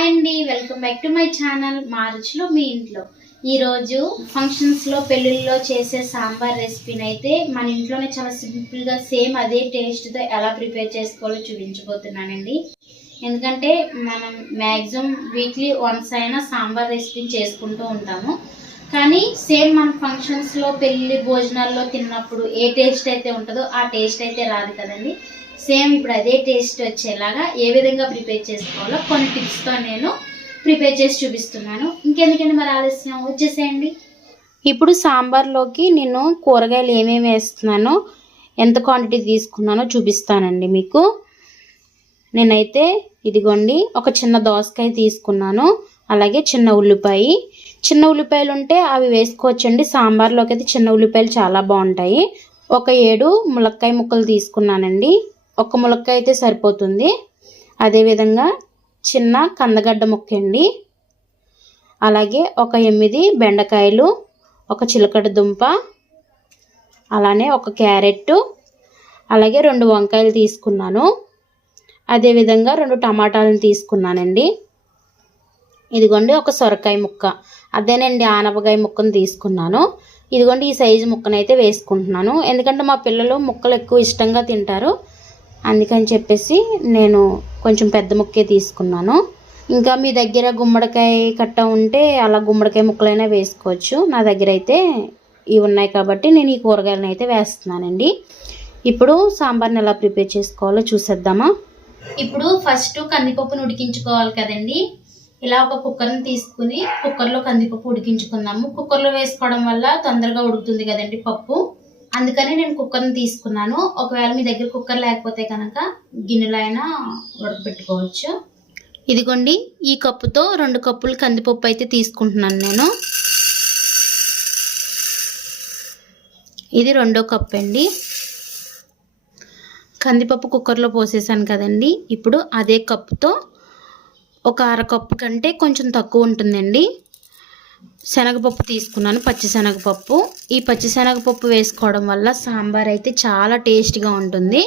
Hi అండి welcome back to my channel మార్చిలో మీ ఇంట్లో. ఈరోజు ఫంక్షన్స్లో పెళ్ళిళ్ళలో చేసే సాంబార్ రెసిపీని అయితే మన ఇంట్లోనే చాలా సింపుల్గా సేమ్ అదే టేస్ట్తో ఎలా ప్రిపేర్ చేసుకోవాలో చూపించబోతున్నానండి. ఎందుకంటే మనం మ్యాక్సిమం వీక్లీ వన్స్ అయినా సాంబార్ రెసిపీ చేసుకుంటూ ఉంటాము. కానీ సేమ్ మన ఫంక్షన్స్లో పెళ్ళి భోజనాల్లో తిన్నప్పుడు ఏ టేస్ట్ అయితే ఉంటుందో ఆ టేస్ట్ అయితే రాదు కదండి. సేమ్ ఇప్పుడు అదే టేస్ట్ వచ్చేలాగా ఏ విధంగా ప్రిపేర్ చేసుకోవాలో కొన్ని టిప్స్తో నేను ప్రిపేర్ చేసి చూపిస్తున్నాను. ఇంకెందుకంటే మరి ఆలస్యం? వచ్చేసేయండి. ఇప్పుడు సాంబార్లోకి నేను కూరగాయలు ఏమేమి వేస్తున్నానో ఎంత క్వాంటిటీ తీసుకున్నానో చూపిస్తానండి మీకు. నేనైతే ఇదిగోండి ఒక చిన్న దోసకాయ తీసుకున్నాను అలాగే చిన్న ఉల్లిపాయ. చిన్న ఉల్లిపాయలు ఉంటే అవి వేసుకోవచ్చండి. సాంబార్లోకి అయితే చిన్న ఉల్లిపాయలు చాలా బాగుంటాయి. ఒక ఏడు ములక్కాయ ముక్కలు తీసుకున్నానండి. ఒక ములక్కాయ అయితే సరిపోతుంది. అదేవిధంగా చిన్న కందగడ్డ ముక్క అండి. అలాగే ఒక ఎనిమిది బెండకాయలు ఒక చిలకడ దుంప అలానే ఒక క్యారెట్ అలాగే రెండు వంకాయలు తీసుకున్నాను. అదేవిధంగా రెండు టమాటాలను తీసుకున్నానండి. ఇదిగోండి ఒక సొరకాయ ముక్క. అదేనండి ఆనపకాయ ముక్కను తీసుకున్నాను. ఇదిగోండి ఈ సైజు ముక్కనైతే వేసుకుంటున్నాను. ఎందుకంటే మా పిల్లలు ముక్కలు ఎక్కువ ఇష్టంగా తింటారు. అందుకని చెప్పేసి నేను కొంచెం పెద్ద ముక్కే తీసుకున్నాను. ఇంకా మీ దగ్గర గుమ్మడికాయ కట్ట ఉంటే అలా గుమ్మడికాయ ముక్కలైనా వేసుకోవచ్చు. నా దగ్గర అయితే ఇవి ఉన్నాయి కాబట్టి నేను ఈ కూరగాయలను అయితే వేస్తున్నానండి. ఇప్పుడు సాంబార్ని ఎలా ప్రిపేర్ చేసుకోవాలో చూసేద్దామా? ఇప్పుడు ఫస్ట్ కందిపప్పును ఉడికించుకోవాలి కదండి. ఇలా ఒక కుక్కర్ని తీసుకుని కుక్కర్లో కందిపప్పు ఉడికించుకుందాము. కుక్కర్లో వేసుకోవడం వల్ల తొందరగా ఉడుకుతుంది కదండి పప్పు. అందుకనే నేను కుక్కర్ని తీసుకున్నాను. ఒకవేళ మీ దగ్గర కుక్కర్ లేకపోతే కనుక గిన్నెలో అయినా ఉడకబెట్టుకోవచ్చు. ఇదిగోండి ఈ కప్పుతో రెండు కప్పులు కందిపప్పు అయితే తీసుకుంటున్నాను నేను. ఇది రెండో కప్పు అండి. కందిపప్పు కుక్కర్లో పోసేసాను కదండి. ఇప్పుడు అదే కప్పుతో ఒక అర కప్పు కంటే కొంచెం తక్కువ ఉంటుందండి. శనగపప్పు తీసుకున్నాను పచ్చిశనగపప్పు ఈ పచ్చిశనగపప్పు వేసుకోవడం వల్ల సాంబార్ అయితే చాలా టేస్ట్గా ఉంటుంది.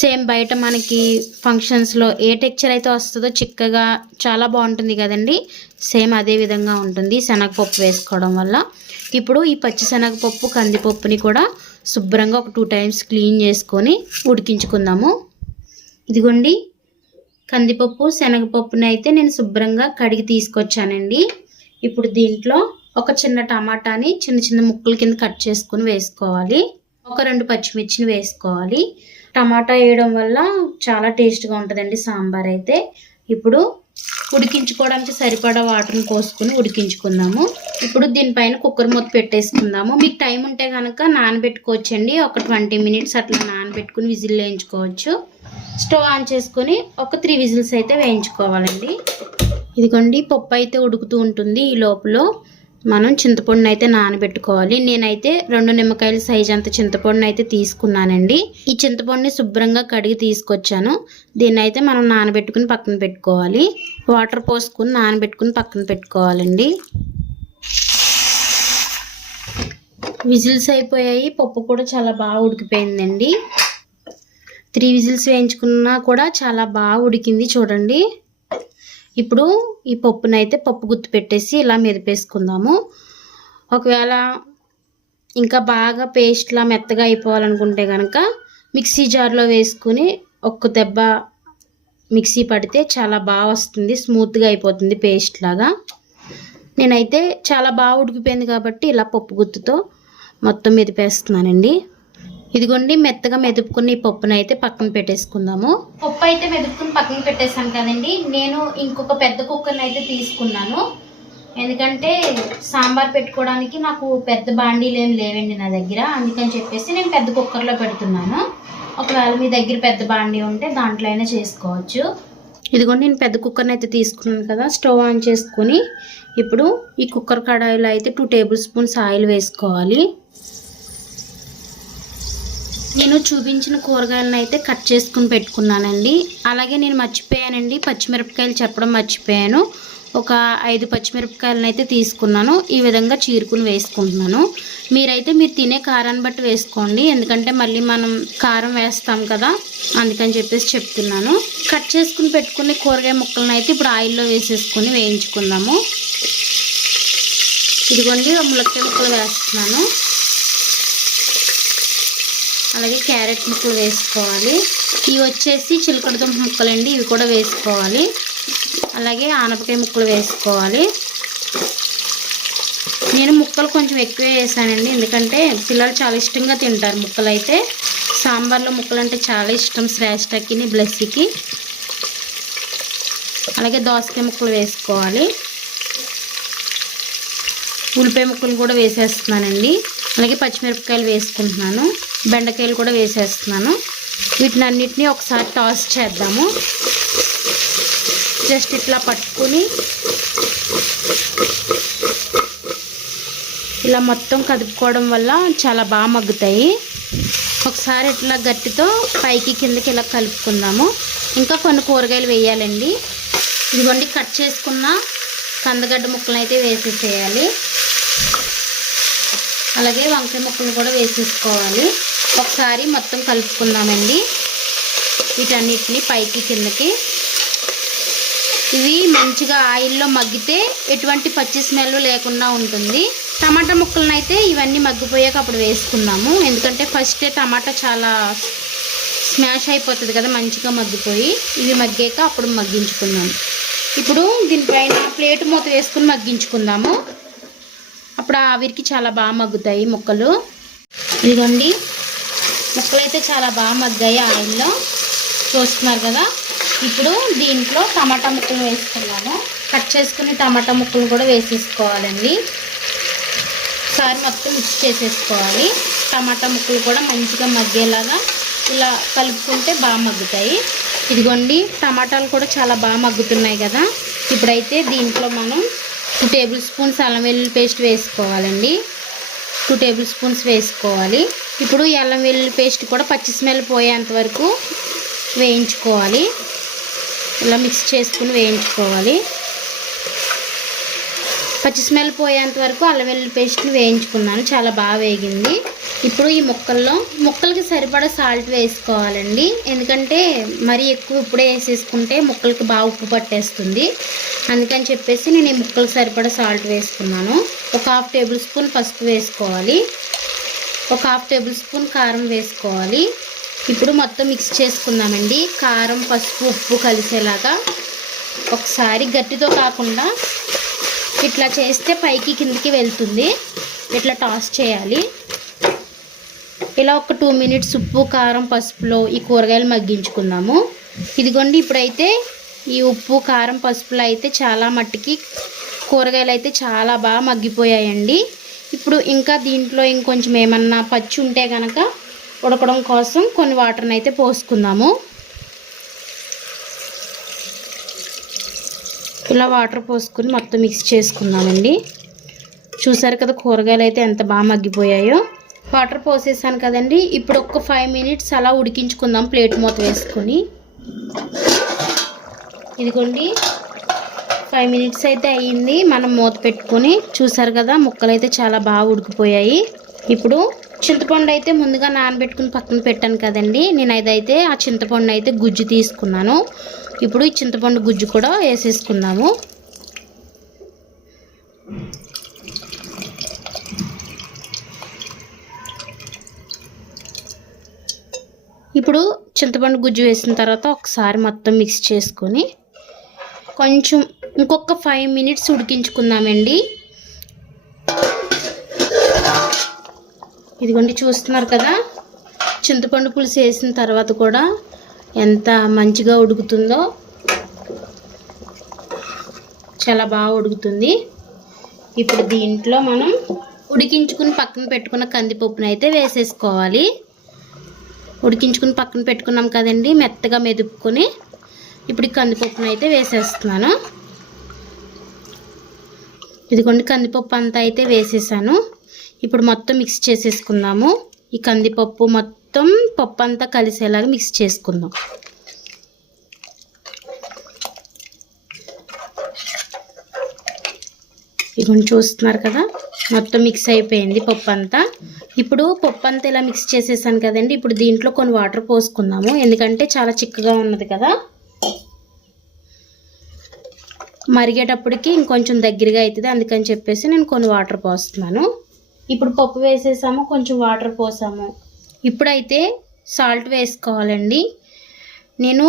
సేమ్ బయట మనకి ఫంక్షన్స్లో ఏ టెక్చర్ అయితే వస్తుందో చిక్కగా చాలా బాగుంటుంది కదండి. సేమ్ అదే విధంగా ఉంటుంది శనగపప్పు వేసుకోవడం వల్ల. ఇప్పుడు ఈ పచ్చిశనగపప్పు కందిపప్పుని కూడా శుభ్రంగా ఒక టూ టైమ్స్ క్లీన్ చేసుకొని ఉడికించుకుందాము. ఇదిగోండి కందిపప్పు శనగపప్పుని అయితే నేను శుభ్రంగా కడిగి తీసుకొచ్చానండి. ఇప్పుడు దీంట్లో ఒక చిన్న టమాటాని చిన్న చిన్న ముక్కల కింద కట్ చేసుకుని వేసుకోవాలి. ఒక రెండు పచ్చిమిర్చిని వేసుకోవాలి. టమాటా వేయడం వల్ల చాలా టేస్ట్గా ఉంటుందండి సాంబార్ అయితే. ఇప్పుడు ఉడికించుకోవడానికి సరిపడా వాటర్ని పోసుకుని ఉడికించుకుందాము. ఇప్పుడు దీనిపైన కుక్కర్ మూత పెట్టేసుకుందాము. మీకు టైం ఉంటే కనుక నానబెట్టుకోవచ్చండి. ఒక ట్వంటీ మినిట్స్ అట్లా నానబెట్టుకుని విజిల్ వేయించుకోవచ్చు. స్టవ్ ఆన్ చేసుకొని ఒక త్రీ విజిల్స్ అయితే వేయించుకోవాలండి. ఇదిగోండి పప్పు అయితే ఉడుకుతూ ఉంటుంది. ఈ లోపల మనం చింతపండుని అయితే నానబెట్టుకోవాలి. నేనైతే రెండు నిమ్మకాయల సైజ్ అంత చింతపండుని అయితే తీసుకున్నానండి. ఈ చింతపండుని శుభ్రంగా కడిగి తీసుకొచ్చాను. దీన్ని అయితే మనం నానబెట్టుకుని పక్కన పెట్టుకోవాలి. వాటర్ పోసుకుని నానబెట్టుకుని పక్కన పెట్టుకోవాలండి. విజిల్స్ అయిపోయాయి. పప్పు కూడా చాలా బాగా ఉడికిపోయిందండి. త్రీ విజిల్స్ వేయించుకున్నా కూడా చాలా బాగా ఉడికింది చూడండి. ఇప్పుడు ఈ పప్పునైతే పప్పు గుత్తి పెట్టేసి ఇలా మెదిపేసుకుందాము ఒకవేళ ఇంకా బాగా పేస్ట్లా మెత్తగా అయిపోవాలనుకుంటే కనుక మిక్సీ జార్లో వేసుకుని ఒక్క దెబ్బ మిక్సీ పడితే చాలా బాగా వస్తుంది స్మూత్గా అయిపోతుంది పేస్ట్ లాగా. నేనైతే చాలా బాగా ఉడికిపోయింది కాబట్టి ఇలా పప్పు గుత్తుతో మొత్తం మెదిపేస్తున్నానండి ఇదిగోండి మెత్తగా మెదుపుకుని ఈ పప్పును అయితే పక్కన పెట్టేసుకుందాము. పప్పు అయితే మెదుపుకుని పక్కన పెట్టేసాను కదండి. నేను ఇంకొక పెద్ద కుక్కర్ని అయితే తీసుకున్నాను. ఎందుకంటే సాంబార్ పెట్టుకోవడానికి నాకు పెద్ద బాండీలు ఏమి లేవండి నా దగ్గర. అందుకని చెప్పేసి నేను పెద్ద కుక్కర్లో పెడుతున్నాను. ఒకవేళ మీ దగ్గర పెద్ద బాండీ ఉంటే దాంట్లో అయినా చేసుకోవచ్చు. ఇదిగోండి నేను పెద్ద కుక్కర్ని అయితే తీసుకున్నాను కదా స్టవ్ ఆన్ చేసుకొని ఇప్పుడు ఈ కుక్కర్ కడాయిలో అయితే టూ టేబుల్ స్పూన్స్ ఆయిల్ వేసుకోవాలి. నేను చూపించిన కూరగాయలను అయితే కట్ చేసుకుని పెట్టుకున్నానండి. అలాగే నేను మర్చిపోయానండి. పచ్చిమిరపకాయలు చెప్పడం మర్చిపోయాను. ఒక ఐదు పచ్చిమిరపకాయలను అయితే తీసుకున్నాను. ఈ విధంగా చీరుకుని వేసుకుంటున్నాను. మీరైతే మీరు తినే కారాన్ని బట్టి వేసుకోండి. ఎందుకంటే మళ్ళీ మనం కారం వేస్తాం కదా అందుకని చెప్పేసి చెప్తున్నాను. కట్ చేసుకుని పెట్టుకునే కూరగాయ ముక్కలను అయితే ఇప్పుడు ఆయిల్లో వేసేసుకుని వేయించుకుందాము. ఇదిగోండి ములక్కాయ ముక్కలు వేస్తున్నాను. అలాగే క్యారెట్ ముక్కలు వేసుకోవాలి. ఇవి వచ్చేసి చిలకడదుంప ముక్కలండి ఇవి కూడా వేసుకోవాలి. అలాగే ఆనపకాయ ముక్కలు వేసుకోవాలి. నేను ముక్కలు కొంచెం ఎక్కువే వేసానండి ఎందుకంటే పిల్లలు చాలా ఇష్టంగా తింటారు ముక్కలు అయితే సాంబార్లో ముక్కలు అంటే చాలా ఇష్టం శ్రేష్టకిని బ్లెస్సీకి. అలాగే దోసకాయ ముక్కలు వేసుకోవాలి. ఉల్లిపాయ ముక్కలు కూడా వేసేస్తున్నానండి. అలాగే పచ్చిమిరపకాయలు వేసుకుంటున్నాను. బెండకాయలు కూడా వేసేస్తున్నాను. వీటిని అన్నిటినీ ఒకసారి టాస్ చేద్దాము. జస్ట్ ఇట్లా పట్టుకుని ఇలా మొత్తం కదుపుకోవడం వల్ల చాలా బాగా మగ్గుతాయి. ఒకసారి ఇట్లా గట్టితో పైకి కిందకి ఇలా కలుపుకుందాము. ఇంకా కొన్ని కూరగాయలు వేయాలండి. ఇదిగోండి కట్ చేసుకున్న కందగడ్డ ముక్కలు అయితే వేసేసేయాలి. అలాగే వంకాయ ముక్కలు కూడా వేసేసుకోవాలి. ఒకసారి మొత్తం కలుపుకుందామండి. వీటన్నిటిని పైకి కిందకి. ఇవి మంచిగా ఆయిల్లో మగ్గితే ఎటువంటి పచ్చి స్మెల్ లేకుండా ఉంటుంది. టమాటా ముక్కలను అయితే ఇవన్నీ మగ్గిపోయాక అప్పుడు వేసుకుందాము. ఎందుకంటే ఫస్ట్ టమాటా చాలా స్మాష్ అయిపోతుంది కదా మంచిగా మగ్గిపోయి. ఇవి మగ్గాక అప్పుడు మగ్గించుకుందాం ఇప్పుడు దీనిపైన ప్లేట్ మూత వేసుకుని మగ్గించుకుందాము. కూడా ఆవిరికి చాలా బాగా మగ్గుతాయి ముక్కలు. ఇదిగోండి. ముక్కలు అయితే చాలా బాగా మగ్గాయి ఆయిల్లో. చూస్తున్నారు కదా? ఇప్పుడు దీంట్లో టమాటా ముక్కలు వేసుకున్నాము. కట్ చేసుకుని టమాటా ముక్కలు కూడా వేసేసుకోవాలండి. ఒకసారి మొత్తం మిక్స్ చేసేసుకోవాలి. టమాటా ముక్కలు కూడా మంచిగా మగ్గేలాగా ఇలా కలుపుకుంటే బాగా మగ్గుతాయి. ఇదిగోండి టమాటాలు కూడా చాలా బాగా మగ్గుతున్నాయి కదా? ఇప్పుడైతే దీంట్లో మనం టూ టేబుల్ స్పూన్స్ అల్లం వెల్లుల్లి పేస్ట్ వేసుకోవాలండి. టూ టేబుల్ స్పూన్స్ వేసుకోవాలి. ఇప్పుడు అల్లం వెల్లుల్లి పేస్ట్ కూడా పచ్చి స్మెల్ పోయేంత వరకు వేయించుకోవాలి. ఇలా మిక్స్ చేసుకుని వేయించుకోవాలి. పచ్చి స్మెల్ పోయేంత వరకు అల్లం వెల్లుల్లి పేస్ట్ని వేయించుకున్నాను. చాలా బాగా వేగింది. ఇప్పుడు ఈ ముక్కల్లో ముక్కలకి సరిపడా సాల్ట్ వేసుకోవాలండి. ఎందుకంటే మరీ ఎక్కువ ఇప్పుడే వేసేసుకుంటే ముక్కలకి బాగా ఉప్పు పట్టేస్తుంది. అందుకని చెప్పేసి నేను ఈ ముక్కలకు సరిపడా సాల్ట్ వేసుకున్నాను. ఒక హాఫ్ టేబుల్ స్పూన్ పసుపు వేసుకోవాలి. ఒక హాఫ్ టేబుల్ స్పూన్ కారం వేసుకోవాలి. ఇప్పుడు మొత్తం మిక్స్ చేసుకుందామండి. కారం పసుపు ఉప్పు కలిసేలాగా ఒకసారి గట్టితో కాకుండా ఇట్లా చేస్తే పైకి కిందికి వెళ్తుంది. ఇట్లా టాస్ చేయాలి. ఇలా ఒక టూ మినిట్స్ ఉప్పు కారం పసుపులో ఈ కూరగాయలు మగ్గించుకుందాము ఇదిగోండి ఇప్పుడైతే ఈ ఉప్పు కారం పసుపులో అయితే చాలా మట్టికి కూరగాయలు అయితే చాలా బాగా మగ్గిపోయాయండి. ఇప్పుడు ఇంకా దీంట్లో ఇంకొంచెం ఏమన్నా పచ్చి ఉంటే కనుక ఉడకడం కోసం కొన్ని వాటర్ని అయితే పోసుకుందాము. ఇలా వాటర్ పోసుకుని మొత్తం మిక్స్ చేసుకుందామండి. చూసారు కదా కూరగాయలు అయితే ఎంత బాగా మగ్గిపోయాయో. వాటర్ పోసేసాను కదండి. ఇప్పుడు ఒక ఫైవ్ మినిట్స్ అలా ఉడికించుకుందాం ప్లేట్ మూత వేసుకొని. ఇదిగోండి. ఫైవ్ మినిట్స్ అయితే అయ్యింది. మనం మూత పెట్టుకొని చూసారు కదా ముక్కలు అయితే చాలా బాగా ఉడికిపోయాయి. ఇప్పుడు చింతపండు అయితే ముందుగా నానబెట్టుకుని పక్కన పెట్టాను కదండి. నేను అయితే ఆ చింతపండు అయితే గుజ్జు తీసుకున్నాను. ఇప్పుడు ఈ చింతపండు గుజ్జు కూడా వేసేసుకుందాము. ఇప్పుడు చింతపండు గుజ్జు వేసిన తర్వాత ఒకసారి మొత్తం మిక్స్ చేసుకొని కొంచెం ఇంకొక ఫైవ్ మినిట్స్ ఉడికించుకుందామండి. ఇదిగోండి చూస్తున్నారు కదా? చింతపండు పులుసు వేసిన తర్వాత కూడా ఎంత మంచిగా ఉడుకుతుందో చాలా బాగా ఉడుకుతుంది. ఇప్పుడు దీంట్లో మనం ఉడికించుకుని పక్కన పెట్టుకున్న కందిపప్పును అయితే వేసేసుకోవాలి. ఉడికించుకుని పక్కన పెట్టుకున్నాం కదండి మెత్తగా మెదుపుకొని ఇప్పుడు కందిపప్పును అయితే వేసేస్తున్నాను. ఇదిగోండి కందిపప్పు అంతా అయితే వేసేసాను. ఇప్పుడు మొత్తం మిక్స్ చేసేసుకుందాము. ఈ కందిపప్పు మొత్తం పప్పు అంతా కలిసేలాగా మిక్స్ చేసుకుందాం. ఇదిగోండి చూస్తున్నారు కదా మొత్తం మిక్స్ అయిపోయింది పప్పు అంతా ఇప్పుడు పప్పు అంతా ఇలా మిక్స్ చేసేసాను కదండి ఇప్పుడు దీంట్లో కొన్ని వాటర్ పోసుకుందాము. ఎందుకంటే చాలా చిక్కగా ఉన్నది కదా. మరిగేటప్పటికి ఇంకొంచెం దగ్గరగా అవుతుంది అందుకని చెప్పేసి నేను కొన్ని వాటర్ పోస్తున్నాను. ఇప్పుడు పప్పు వేసేసాము కొంచెం వాటర్ పోసాము. ఇప్పుడైతే సాల్ట్ వేసుకోవాలండి. నేను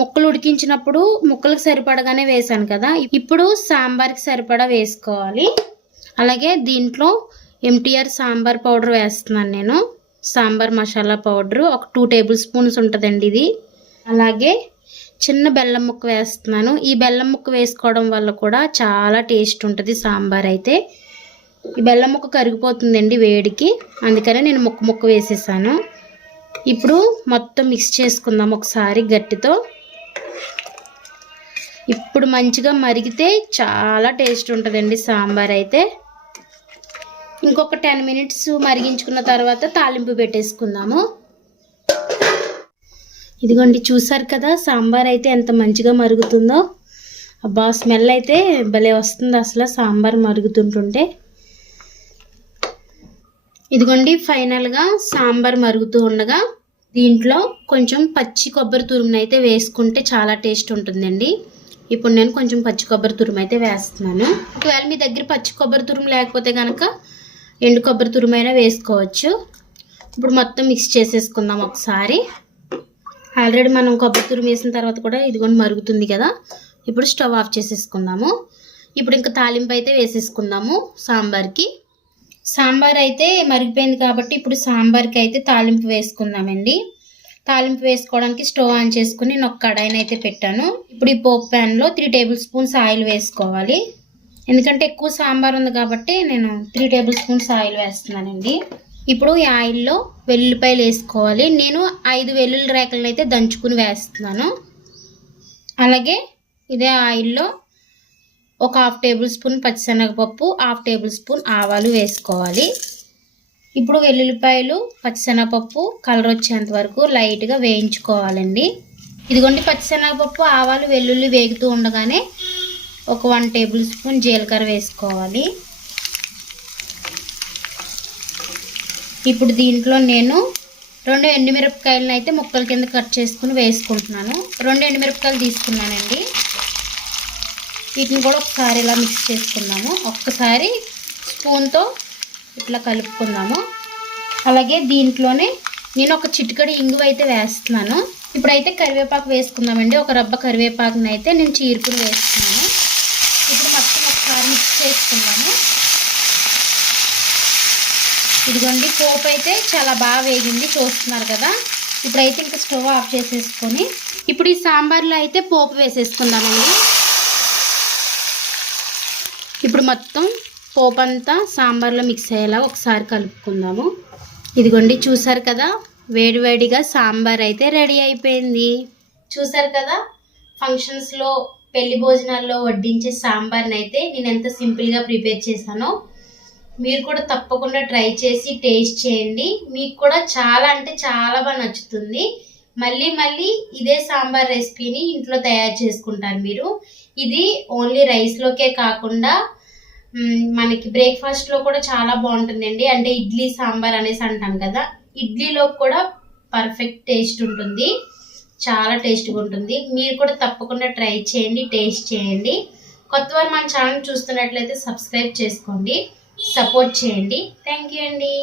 ముక్కలు ఉడికించినప్పుడు ముక్కలకు సరిపడగానే వేసాను కదా. ఇప్పుడు సాంబార్కి సరిపడా వేసుకోవాలి. అలాగే దీంట్లో ఎంటీఆర్ సాంబార్ పౌడర్ వేస్తున్నాను నేను. సాంబార్ మసాలా పౌడర్ ఒక టూ టేబుల్ స్పూన్స్ ఉంటుందండి ఇది. అలాగే చిన్న బెల్లం ముక్క వేస్తున్నాను. ఈ బెల్లం ముక్క వేసుకోవడం వల్ల కూడా చాలా టేస్ట్ ఉంటుంది సాంబార్ అయితే. ఈ బెల్లం ముక్క కరిగిపోతుందండి వేడికి. అందుకనే నేను ముక్క ముక్క వేసేసాను. ఇప్పుడు మొత్తం మిక్స్ చేసుకుందాం ఒకసారి గట్టితో. ఇప్పుడు మంచిగా మరిగితే చాలా టేస్ట్ ఉంటుందండి సాంబార్ అయితే. ఇంకొక టెన్ మినిట్స్ మరిగించుకున్న తర్వాత తాలింపు పెట్టేసుకుందాము. ఇదిగోండి చూసారు కదా సాంబార్ అయితే ఎంత మంచిగా మరుగుతుందో. అబ్బా స్మెల్ అయితే భలే వస్తుంది అసలు సాంబార్ మరుగుతుంటుంటే. ఇదిగోండి ఫైనల్గా సాంబార్ మరుగుతూ ఉండగా దీంట్లో కొంచెం పచ్చి కొబ్బరి తురుమును అయితే వేసుకుంటే చాలా టేస్ట్ ఉంటుందండి. ఇప్పుడు నేను కొంచెం పచ్చి కొబ్బరి తురుము అయితే వేస్తున్నాను. ఒకవేళ మీ దగ్గర పచ్చి కొబ్బరి తురుము లేకపోతే కనుక ఎండు కొబ్బరి తురుమైనా వేసుకోవచ్చు. ఇప్పుడు మొత్తం మిక్స్ చేసేసుకుందాం ఒకసారి. ఆల్రెడీ మనం కొబ్బరి తురుము వేసిన తర్వాత కూడా ఇదిగోండి మరుగుతుంది కదా. ఇప్పుడు స్టవ్ ఆఫ్ చేసేసుకుందాము. ఇప్పుడు ఇంకా తాలింపు అయితే వేసేసుకుందాము సాంబార్కి. సాంబార్ అయితే మరిగిపోయింది కాబట్టి ఇప్పుడు సాంబార్కి అయితే తాలింపు వేసుకుందామండి. తాలింపు వేసుకోవడానికి స్టవ్ ఆన్ చేసుకుని నేను ఒక కడాయిని అయితే పెట్టాను. ఇప్పుడు ఈ పోప్ ప్యాన్లో త్రీ టేబుల్ స్పూన్స్ ఆయిల్ వేసుకోవాలి. ఎందుకంటే ఎక్కువ సాంబార్ ఉంది కాబట్టి నేను త్రీ టేబుల్ స్పూన్స్ ఆయిల్ వేస్తున్నానండి. ఇప్పుడు ఈ ఆయిల్లో వెల్లుల్లిపాయలు వేసుకోవాలి. నేను ఐదు వెల్లుల్లి రేకలను అయితే దంచుకుని వేస్తున్నాను. అలాగే ఇదే ఆయిల్లో ఒక హాఫ్ టేబుల్ స్పూన్ పచ్చిశనగపప్పు హాఫ్ టేబుల్ స్పూన్ ఆవాలు వేసుకోవాలి. ఇప్పుడు వెల్లుల్లిపాయలు పచ్చిశనగపప్పు కలర్ వచ్చేంత వరకు లైట్గా వేయించుకోవాలండి. ఇదిగోండి పచ్చిశనగపప్పు ఆవాలు వెల్లుల్లి వేగుతూ ఉండగానే ఒక వన్ టేబుల్ స్పూన్ జీలకర్ర వేసుకోవాలి. ఇప్పుడు దీంట్లో నేను రెండు ఎండుమిరపకాయలను అయితే ముక్కల కింద కట్ చేసుకుని వేసుకుంటున్నాను. రెండు ఎండుమిరపకాయలు తీసుకున్నానండి. వీటిని కూడా ఒకసారి ఇలా మిక్స్ చేసుకుందాము. ఒక్కసారి స్పూన్తో ఇట్లా కలుపుకుందాము. అలాగే దీంట్లోనే నేను ఒక చిటికడి ఇంగువ అయితే వేస్తున్నాను. ఇప్పుడైతే కరివేపాకు వేసుకుందామండి. ఒక రబ్బ కరివేపాకుని అయితే నేను చీరుకులు వేస్తున్నాను. ఇప్పుడు మొత్తం ఒకసారి మిక్స్ చేసుకుందాము. ఇదిగోండి పోపు అయితే చాలా బాగా వేగింది. చూస్తున్నారు కదా? ఇప్పుడైతే ఇంకా స్టవ్ ఆఫ్ చేసేసుకొని ఇప్పుడు ఈ సాంబార్లో అయితే పోపు వేసేసుకుందామండి. ఇప్పుడు మొత్తం పోపు అంతా సాంబార్లో మిక్స్ అయ్యేలా ఒకసారి కలుపుకుందాము. ఇదిగోండి చూసారు కదా? వేడివేడిగా సాంబార్ అయితే రెడీ అయిపోయింది. చూసారు కదా? ఫంక్షన్స్లో పెళ్ళి భోజనాల్లో వడ్డించే సాంబార్ని అయితే నేను ఎంత సింపుల్గా ప్రిపేర్ చేశానో మీరు కూడా తప్పకుండా ట్రై చేసి టేస్ట్ చేయండి. మీకు కూడా చాలా అంటే చాలా బాగా నచ్చుతుంది. మళ్ళీ మళ్ళీ ఇదే సాంబార్ రెసిపీని ఇంట్లో తయారు చేసుకుంటారు మీరు. ఇది ఓన్లీ రైస్లోకే కాకుండా మనకి మనకి బ్రేక్ఫాస్ట్లో కూడా చాలా బాగుంటుందండి. అంటే ఇడ్లీ సాంబార్ అనేసి అంటాం కదా. ఇడ్లీలో కూడా పర్ఫెక్ట్ టేస్ట్ ఉంటుంది. చాలా టేస్ట్గా ఉంటుంది. మీరు కూడా తప్పకుండా ట్రై చేయండి టేస్ట్ చేయండి. కొత్త వారు మన ఛానల్ చూస్తున్నట్లయితే సబ్స్క్రైబ్ చేసుకోండి. సపోర్ట్ చేయండి. థ్యాంక్ యూ అండి.